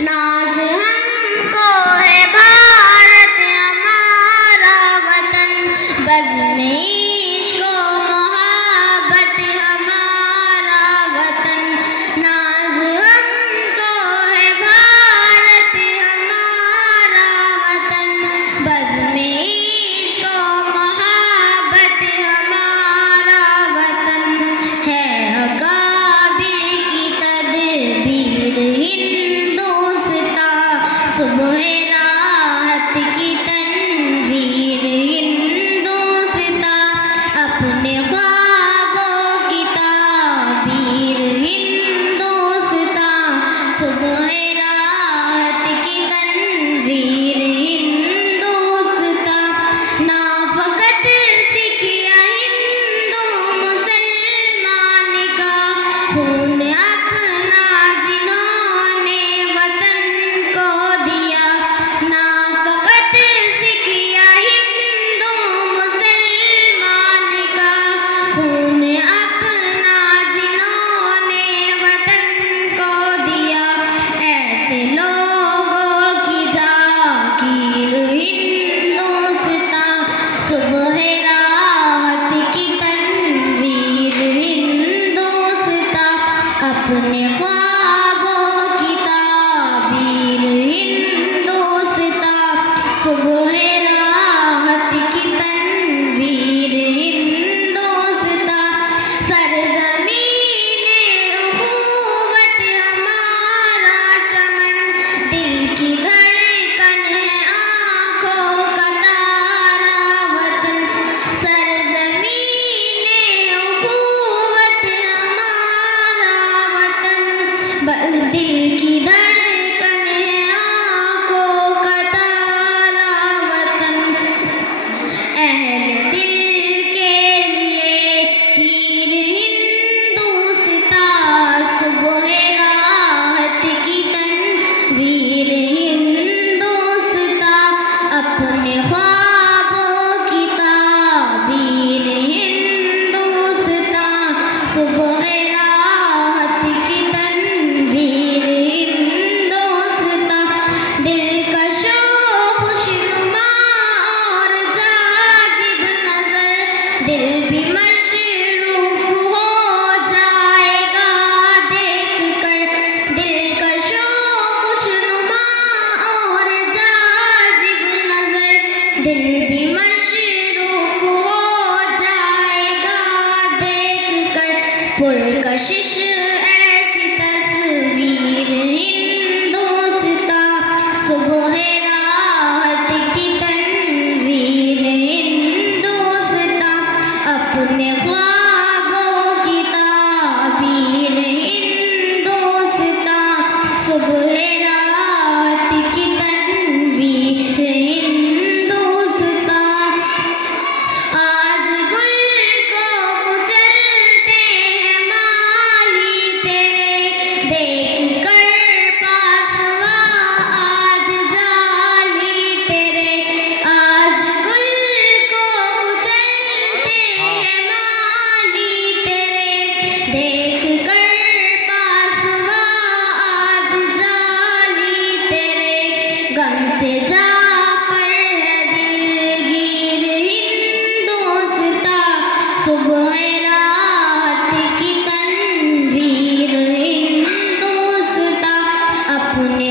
नाज हमको है भारत हमारा वतन, बज़्म इश्क़ मोहब्बत हमारा वतन। नाज हमको है भारत हमारा वतन, बज़्म इश्क़ मोहब्बत हमारा वतन। है अकाबिर की तदबीर हिंदुस्तां, सुबह राहत की तनवीर हिंदुस्तां। अपने ख्वाबों की ताबीर हिंदुस्तां, सुबह राहत की तनवीर हिंदुस्तां। ना फ़क़त सिखिया हिंदू मुसलमान का, खून अपना जिन्होंने वतन को दिया। ना फ़क़त सिखिया हिंदू मुसलमान का, खून अपना जिन्होंने वतन को दिया। ऐसे लोगों की जागीर हिंदुस्तां, सुबह राहत की तनवीर हिंदुस्तां। अपने ख्वाबों की ताबीर हिंदुस्तां, सुबह राहत की तनवीर हिंदुस्तां। सरज़मीने उख़ुवत हमारा चमन, दिल की धड़कन है आँखों का तारा वतन। सरज़मीने उख़ुवत हमारा वतन, दिल की धड़कन है आँखों का तारा वतन। अहले दिल के लिए हीर हिंदुस्तां, सुबह राहत की तनवीर हिंदुस्तां। अपने ख्वाबों की ताबीर हिंदुस्तां, सुबह राहत की तनवीर हिंदुस्तां। दिलकशो खुशनुमा और जाजिब नज़र, दिल भी मशरूफ़ हो जाएगा देख कर। दिलकशो खुशनुमा और जाजिब नज़र, दिल भी मशरूफ़ हो जाएगा देख कर। पुरकशिश ऐसी तस्वीर हिंदुस्तां, सुबह राहत की तनवीर हिंदुस्तां। अपने ख्वाबों की ताबीर हिंदुस्तां, सुबह राहत की तनवीर हिंदुस्तां। आज गुल को कुचलते हैं माली तेरे, देख कर पासवा आज जाली तेरे। आज गुल को कुचलते हैं माली तेरे, देख कर पासवा आज जाली तेरे। गम से जा पर है दिलगीर हिंदुस्तां, सुबह राहत की तनवीर हिंदुस्तां। अपने